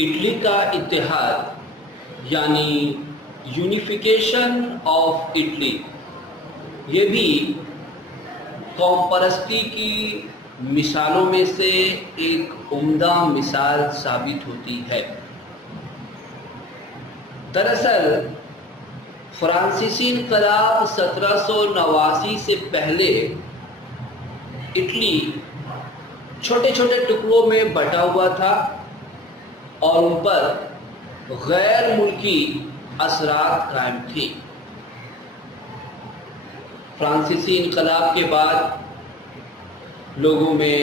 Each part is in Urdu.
اٹلی کا اتحاد یعنی یونیفیکیشن آف اٹلی، یہ بھی قوم پرستی کی مثالوں میں سے ایک عمدہ مثال ثابت ہوتی ہے۔ دراصل فرانسیسی انقلاب 1789 سے پہلے اٹلی چھوٹے چھوٹے ٹکڑوں میں بٹا ہوا تھا اور ان پر غیر ملکی اثرات قائم تھی۔ فرانسیسی انقلاب کے بعد لوگوں میں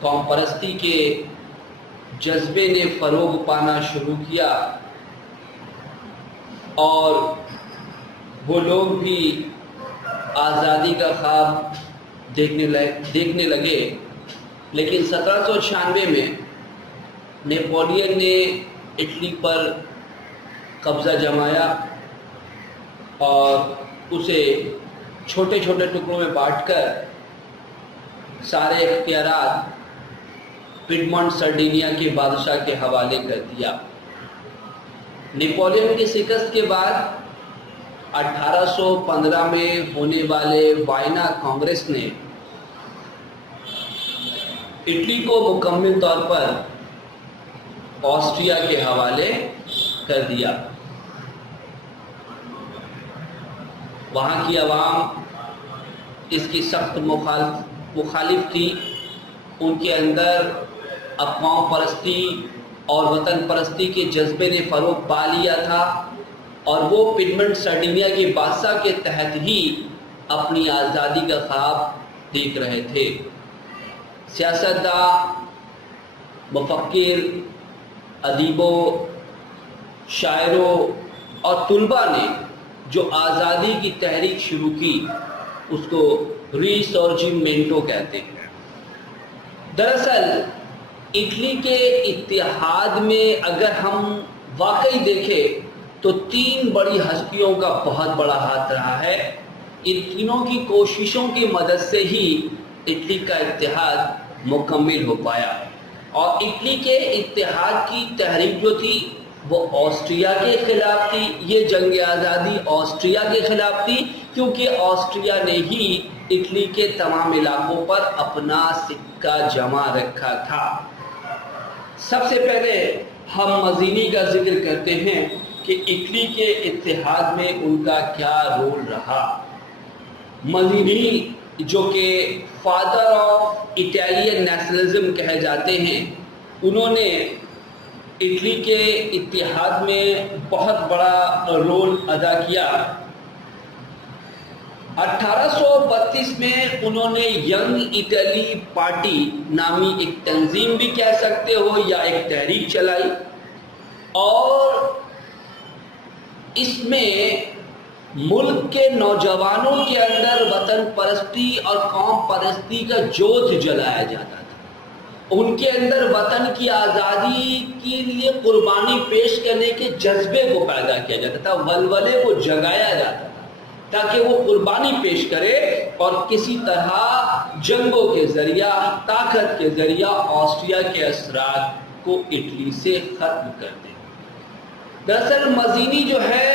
قوم پرستی کے جذبے نے فروغ پانا شروع کیا اور وہ لوگ بھی آزادی کا خواب دیکھنے لگے، لیکن 1796 میں نیپولین نے اٹلی پر قبضہ جمایا اور اسے چھوٹے چھوٹے ٹکڑوں میں بانٹ کر سارے اختیارات پیڈمونٹ سرڈینیا کے بادشاہ کے حوالے کر دیا۔ نیپولین کی شکست کے بعد 1815 میں ہونے والے وائنا کانگریس نے اٹلی کو مکمل طور پر آسٹریا کے حوالے کر دیا۔ وہاں کی عوام اس کی سخت مخالف تھی۔ ان کے اندر اب قوم پرستی اور وطن پرستی کے جذبے نے فروغ پا لیا تھا اور وہ پیڈمونٹ سرڈینیا کے بادشاہ کے تحت ہی اپنی آزادی کا خواب دیکھ رہے تھے۔ سیاستداں، مفکر، ادیبوں، شاعروں اور طلباء نے جو آزادی کی تحریک شروع کی اس کو ریسورجمنٹو کہتے ہیں۔ دراصل اٹلی کے اتحاد میں اگر ہم واقعی دیکھیں تو 3 بڑی ہستیوں کا بہت بڑا ہاتھ رہا ہے۔ ان تینوں کی کوششوں کی مدد سے ہی اٹلی کا اتحاد مکمل ہو پایا، اور اٹلی کے اتحاد کی تحریک جو تھی وہ آسٹریا کے خلاف تھی۔ یہ جنگ آزادی آسٹریا کے خلاف تھی، کیونکہ آسٹریا نے ہی اٹلی کے تمام علاقوں پر اپنا سکہ جمع رکھا تھا۔ سب سے پہلے ہم مزینی کا ذکر کرتے ہیں کہ اٹلی کے اتحاد میں ان کا کیا رول رہا۔ مزینی جو کہ فادر آف اٹالین نیشنلزم کہے جاتے ہیں، انہوں نے اٹلی کے اتحاد میں بہت بڑا رول ادا کیا۔ 1832 میں انہوں نے ینگ اٹلی پارٹی نامی ایک تنظیم بھی کہہ سکتے ہو یا ایک تحریک چلائی، اور اس میں ملک کے نوجوانوں کے اندر وطن پرستی اور قوم پرستی کا جوش جلایا جاتا تھا۔ ان کے اندر وطن کی آزادی کے لیے قربانی پیش کرنے کے جذبے کو پیدا کیا جاتا تھا، ولولے کو جگایا جاتا تھا تاکہ وہ قربانی پیش کرے اور کسی طرح جنگوں کے ذریعہ، طاقت کے ذریعہ آسٹریا کے اثرات کو اٹلی سے ختم کر دے۔ دراصل مزینی جو ہے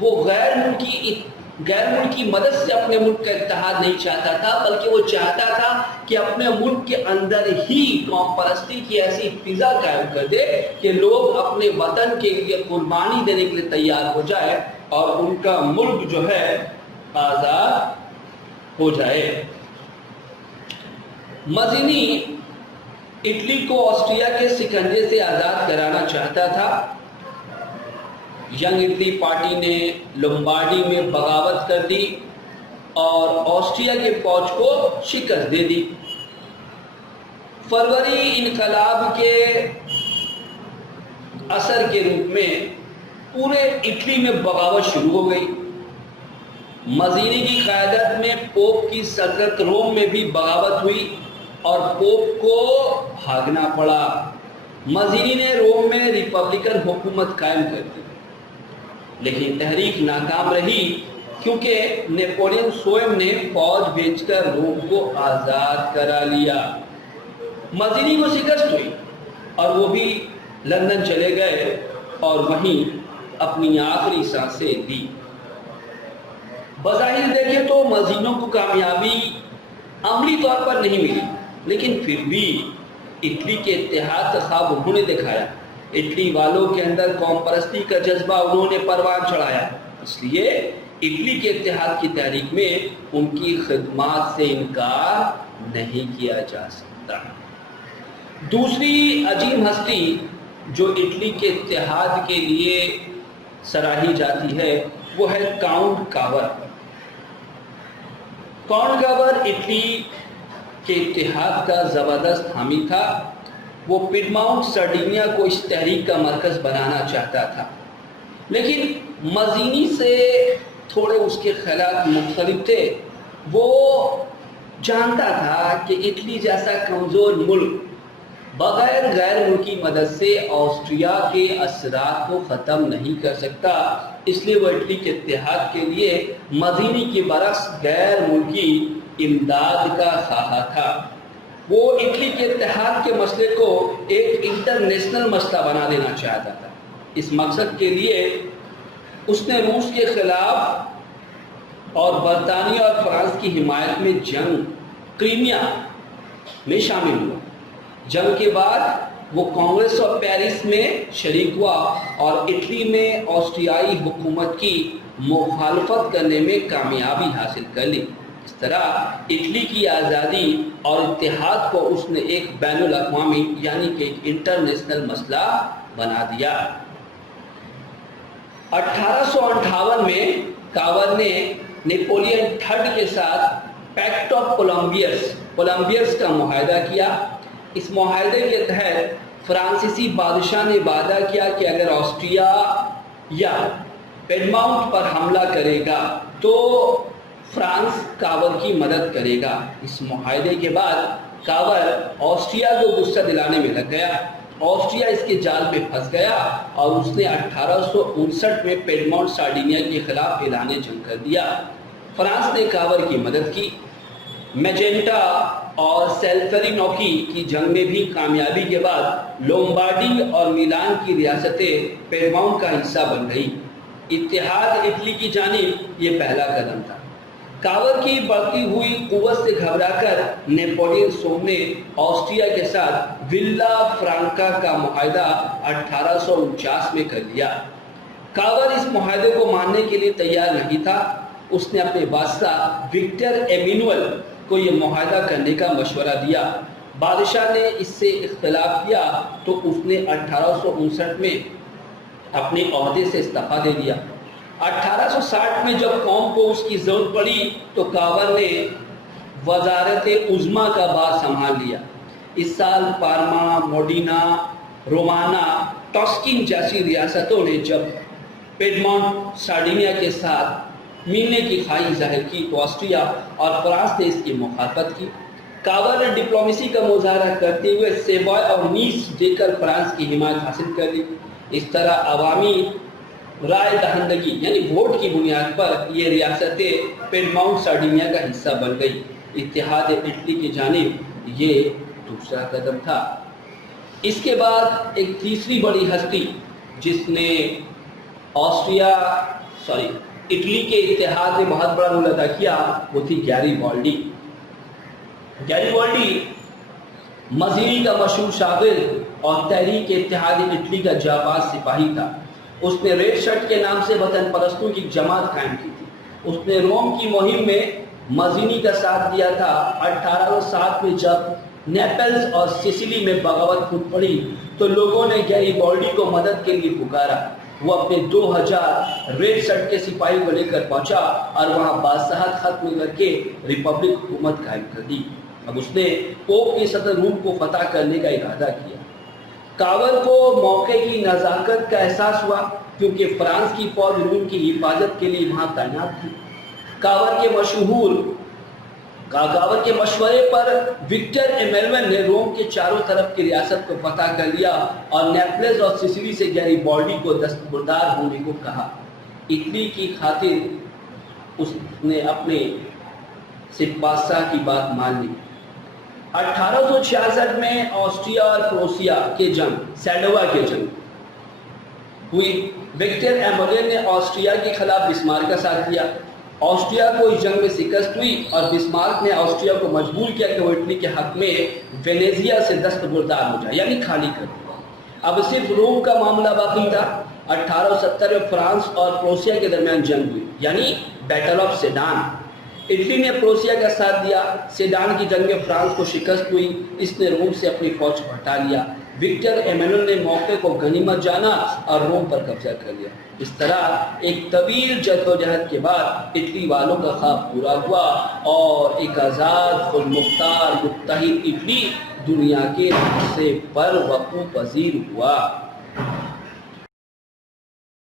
وہ غیر ملکی مدد سے اپنے ملک کا اتحاد نہیں چاہتا تھا، بلکہ وہ چاہتا تھا کہ اپنے ملک کے اندر ہی قوم پرستی کی ایسی فضا قائم کر دے کہ لوگ اپنے وطن کے لیے قربانی دینے کے لیے تیار ہو جائے اور ان کا ملک جو ہے آزاد ہو جائے۔ مزینی اٹلی کو آسٹریا کے شکنجے سے آزاد کرانا چاہتا تھا۔ ینگ اٹلی پارٹی نے لومبارڈی میں بغاوت کر دی اور آسٹریا کے فوج کو شکست دے دی۔ فروری انقلاب کے اثر کے روپ میں پورے اٹلی میں بغاوت شروع ہو گئی۔ مزینی کی قیادت میں پوپ کی سلطنت روم میں بھی بغاوت ہوئی اور پوپ کو بھاگنا پڑا۔ مزینی نے روم میں ریپبلکن حکومت قائم کر دی، لیکن تحریک ناکام رہی کیونکہ نیپولین سوئم نے فوج بھیج کر روم کو آزاد کرا لیا۔ مزینی کو شکست ہوئی اور وہ بھی لندن چلے گئے اور وہیں اپنی آخری سانسیں دی۔ بظاہر دیکھیں تو مزینوں کو کامیابی عملی طور پر نہیں ملی، لیکن پھر بھی اٹلی کے اتحاد کا خواب انہوں نے دکھایا۔ اٹلی والوں کے اندر قوم پرستی کا جذبہ انہوں نے پروان چڑھایا، اس لیے اٹلی کے اتحاد کی تحریک میں ان کی خدمات سے انکار نہیں کیا جا سکتا۔ دوسری عظیم ہستی جو اٹلی کے اتحاد کے لیے سراہی جاتی ہے وہ ہے count cover. Count cover Italy کے اتحاد کا زبردست حامی تھا۔ وہ پیڈماؤنٹ سرڈینیا کو اس تحریک کا مرکز بنانا چاہتا تھا، لیکن مزینی سے تھوڑے اس کے خیالات مختلف تھے۔ وہ جانتا تھا کہ اٹلی جیسا کمزور ملک بغیر غیر ملکی مدد سے آسٹریا کے اثرات کو ختم نہیں کر سکتا، اس لیے وہ اٹلی کے اتحاد کے لیے مزینی کے برعکس غیر ملکی امداد کا خواہاں تھا۔ وہ اٹلی کے اتحاد کے مسئلے کو ایک انٹرنیشنل مسئلہ بنا دینا چاہتا تھا۔ اس مقصد کے لیے اس نے روس کے خلاف اور برطانیہ اور فرانس کی حمایت میں جنگ کریمیا میں شامل ہوا۔ جنگ کے بعد وہ کانگریس آف پیرس میں شریک ہوا اور اٹلی میں آسٹریائی حکومت کی مخالفت کرنے میں کامیابی حاصل کر لی۔ اس طرح اٹلی کی آزادی اور اتحاد کو اس نے ایک بین الاقوامی یعنی کہ ایک انٹرنیشنل مسئلہ بنا دیا۔ 1858 میں کاور نے نیپولین تھرڈ کے ساتھ پیکٹ آف کولمبیئرس کا معاہدہ کیا۔ اس معاہدے کے تحت فرانسیسی بادشاہ نے وعدہ کیا کہ اگر آسٹریا یا پیڈماؤنٹ پر حملہ کرے گا تو فرانس کاور کی مدد کرے گا۔ اس معاہدے کے بعد کاور آسٹریا کو غصہ دلانے میں لگ گیا۔ آسٹریا اس کے جال میں پھنس گیا اور اس نے 1859 میں پیڈماؤنٹ سارڈینیا کے خلاف اعلان جنگ کر دیا۔ فرانس نے کاور کی مدد کی۔ میجنٹا اور سیلفرینوکی کی جنگ میں بھی کامیابی کے بعد لومبارڈی اور میلان کی ریاستیں پیڈماؤنٹ کا حصہ بن گئی۔ اتحاد اٹلی کی جانب یہ پہلا قدم تھا۔ کاور کی بڑھتی ہوئی قوت سے گھبرا کر نیپولین سوم نے آسٹریا کے ساتھ ولا فرانکا کا معاہدہ 1849 میں کر لیا۔ کاور اس معاہدے کو ماننے کے لیے تیار نہیں تھا۔ اس نے اپنے بادشاہ وکٹر ایمینوئل کو یہ معاہدہ کرنے کا مشورہ دیا۔ بادشاہ نے اس سے اختلاف کیا تو اس نے 1859 میں اپنے عہدے سے استعفیٰ دے دیا۔ 1860 میں جب قوم کو اس کی ضرورت پڑی تو کاور نے وزارت عظمیٰ کا بار سنبھال لیا۔ اس سال پارما، موڈینا، رومانا، ٹاسکن جیسی ریاستوں نے جب پیڈماؤنٹ سارڈینیا کے ساتھ ملنے کی خواہش ظاہر کی تو آسٹریا اور فرانس نے اس کی مخالفت کی۔ کاور نے ڈپلومیسی کا مظاہرہ کرتے ہوئے سیوائے اور نیس دے کر فرانس کی حمایت حاصل کر لی۔ اس طرح عوامی رائے دہندگی یعنی ووٹ کی بنیاد پر یہ ریاستیں پیڈماؤنٹ سارڈینیا کا حصہ بن گئی۔ اتحاد اٹلی کی جانب یہ دوسرا قدم تھا۔ اس کے بعد ایک تیسری بڑی ہستی جس نے اٹلی کے اتحاد میں بہت بڑا رول ادا کیا وہ تھی گیریبالڈی۔ گیریبالڈی مزینی کا مشہور شاگرد اور تحریک اتحاد اٹلی کا جانباز سپاہی تھا۔ اس نے ریڈ شرٹ کے نام سے وطن پرستوں کی جماعت قائم کی تھی۔ اس نے روم کی مہم میں مزینی کا ساتھ دیا تھا۔ 1807 میں جب نیپلز اور سسلی میں بغاوت پھوٹ پڑی تو لوگوں نے گیریبالڈی کو مدد کے لیے پکارا۔ وہ اپنے 2000 ریڈ شرٹ کے سپاہی کو لے کر پہنچا اور وہاں بادشاہت ختم کر کے ریپبلک حکومت قائم کر دی۔ اب اس نے پوپ کے صدر روم کو فتح کرنے کا ارادہ کیا۔ کاور کو موقع کی نزاکت کا احساس ہوا کیونکہ فرانس کی فوج روم کی حفاظت کے لیے وہاں تعینات تھی۔ کاور کے مشورے پر وکٹر ایمینوئل نے روم کے چاروں طرف کی ریاست کو فتح کر لیا اور نیپلز اور سسلی سے گیریبالڈی کو دستبردار ہونے کو کہا۔ اٹلی کی خاطر اس نے اپنے بادشاہ کی بات مان لی۔ 1866 میں آسٹریا اور پروسیا کے جنگ، سیڈوا کے جنگ ہوئی۔ وکٹر ایمولین نے آسٹریا کے خلاف بسمارک کا ساتھ دیا۔ آسٹریا کو اس جنگ میں شکست ہوئی اور بسمارک نے آسٹریا کو مجبور کیا کہ وہ اٹلی کے حق میں وینیزیا سے دستبردار ہو جائے، یعنی خالی کر دے۔ اب صرف روم کا معاملہ باقی تھا۔ 1870 میں فرانس اور پروسیا کے درمیان جنگ ہوئی، یعنی بیٹل آف سیڈان۔ اٹلی نے پروسیا کا ساتھ دیا۔ سیڈان کی جنگ میں فرانس کو شکست ہوئی، اس نے روم سے اپنی فوج کو ہٹا لیا۔ وکٹر ایمینول نے موقع کو غنیمت جانا اور روم پر قبضہ کر لیا۔ اس طرح ایک طویل جدوجہد کے بعد اٹلی والوں کا خواب پورا ہوا اور ایک آزاد، خود مختار، متحد اٹلی دنیا کے سب سے پر وقوع پذیر ہوا۔